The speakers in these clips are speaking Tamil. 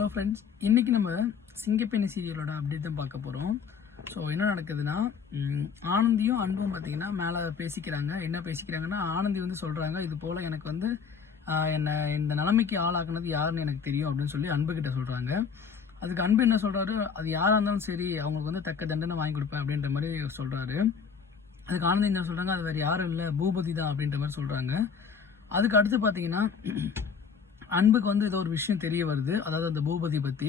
ஹலோ ஃப்ரெண்ட்ஸ், இன்றைக்கி நம்ம சிங்கப்பெண்ணி சீரியலோட அப்டேட் தான் பார்க்க போகிறோம். ஸோ என்ன நடக்குதுன்னா, ஆனந்தியும் அன்பும் பார்த்திங்கன்னா மேலே பேசிக்கிறாங்க. என்ன பேசிக்கிறாங்கன்னா, ஆனந்தி வந்து சொல்கிறாங்க, இது போல் எனக்கு வந்து என்னை இந்த நிலைமைக்கு ஆளாக்குனது யாருன்னு எனக்கு தெரியும் அப்படின்னு சொல்லி அன்புக்கிட்ட சொல்கிறாங்க. அதுக்கு அன்பு என்ன சொல்கிறாரு, அது யாராக இருந்தாலும் சரி அவங்களுக்கு வந்து தக்க தண்டனை வாங்கி கொடுப்பேன் அப்படின்ற மாதிரி சொல்கிறாரு. அதுக்கு ஆனந்தி என்ன சொல்கிறாங்க, அது வேறு யாரும் இல்லை, பூபதி தான் அப்படின்ற மாதிரி சொல்கிறாங்க. அதுக்கு அடுத்து பார்த்திங்கன்னா, அன்புக்கு வந்து ஏதோ ஒரு விஷயம் தெரிய வருது, அதாவது அந்த பூபதி பற்றி.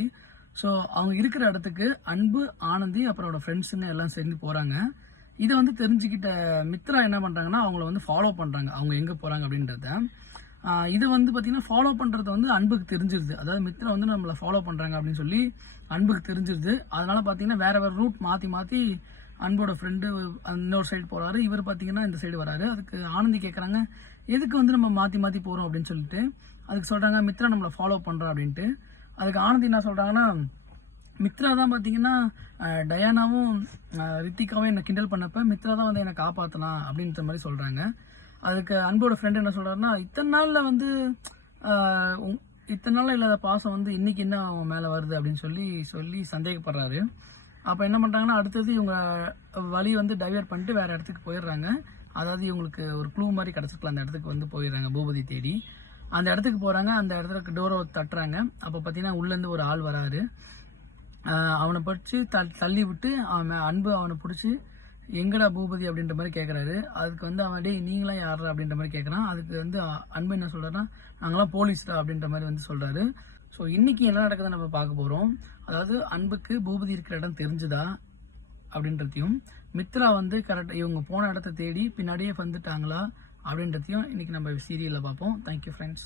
ஸோ அவங்க இருக்கிற இடத்துக்கு அன்பு, ஆனந்தி, அப்புறம் அவரோட ஃப்ரெண்ட்ஸுன்னு எல்லாம் சேர்ந்து போகிறாங்க. இதை வந்து தெரிஞ்சுக்கிட்ட மித்ரா என்ன பண்ணுறாங்கன்னா, அவங்கள வந்து ஃபாலோ பண்ணுறாங்க, அவங்க எங்கே போகிறாங்க அப்படின்றத. இதை வந்து பார்த்திங்கன்னா ஃபாலோ பண்ணுறது வந்து அன்புக்கு தெரிஞ்சிருது. அதாவது மித்ரா வந்து நம்மளை ஃபாலோ பண்ணுறாங்க அப்படின்னு சொல்லி அன்புக்கு தெரிஞ்சிருது. அதனால் பார்த்திங்கன்னா வேறு ரூட் மாற்றி அன்போட ஃப்ரெண்டு இன்னொரு சைடு போகிறாரு, இவர் பார்த்திங்கன்னா இந்த சைடு வராரு. அதுக்கு ஆனந்தி கேட்குறாங்க, எதுக்கு வந்து நம்ம மாற்றி போகிறோம் அப்படின்னு சொல்லிட்டு. அதுக்கு சொல்கிறாங்க, மித்ரா நம்மளை ஃபாலோ பண்ணுறா அப்படின்ட்டு. அதுக்கு ஆனந்தி என்ன சொல்கிறாங்கன்னா, மித்ரா தான் பார்த்திங்கன்னா டயானாவும் ரித்திகாவும் என்னை கிண்டல் பண்ணப்போ மித்ரா தான் வந்து என்னை காப்பாற்றலாம் அப்படின்ற மாதிரி சொல்கிறாங்க. அதுக்கு அன்போட ஃப்ரெண்டு என்ன சொல்கிறாருன்னா, இத்தனை நாளில் வந்து இத்தனை நாளில் இல்லாத பாசம் வந்து இன்றைக்கி என்ன அவன் மேலே வருது அப்படின்னு சொல்லி சந்தேகப்படுறாரு. அப்போ என்ன பண்ணுறாங்கன்னா, அடுத்தது இவங்க வழி வந்து டைவர்ட் பண்ணிட்டு வேறு இடத்துக்கு போயிடுறாங்க. அதாவது இவங்களுக்கு ஒரு க்ளூ மாதிரி கிடச்சிருக்கலாம், அந்த இடத்துக்கு வந்து போயிடுறாங்க பூபதி தேடி. அந்த இடத்துக்கு போகிறாங்க, அந்த இடத்துக்கு டோரை தட்டுறாங்க. அப்போ பார்த்தீங்கன்னா உள்ளேருந்து ஒரு ஆள் வராரு. அவனை பிடிச்சி தள்ளி விட்டு அன்பு அவனை பிடிச்சி எங்கடா பூபதி அப்படின்ற மாதிரி கேட்குறாரு. அதுக்கு வந்து அவன் டே நீங்களாம் யாரா அப்படின்ற மாதிரி கேட்குறான். அதுக்கு வந்து அன்பு என்ன சொல்கிறாருன்னா, நாங்களாம் போலீஸ்டா அப்படின்ற மாதிரி வந்து சொல்கிறாரு. ஸோ இன்றைக்கி என்ன நடக்குதுன்னு நம்ம பார்க்க போகிறோம். அதாவது அன்புக்கு பூபதி இருக்கிற இடம் தெரிஞ்சுதா அப்படின்றதையும், மித்ரா வந்து கரெக்டாக இவங்க போன இடத்த தேடி பின்னாடியே வந்துட்டாங்களா அப்படின்றதையும் இன்றைக்கி நம்ம சீரியலில் பார்ப்போம். Thank you friends.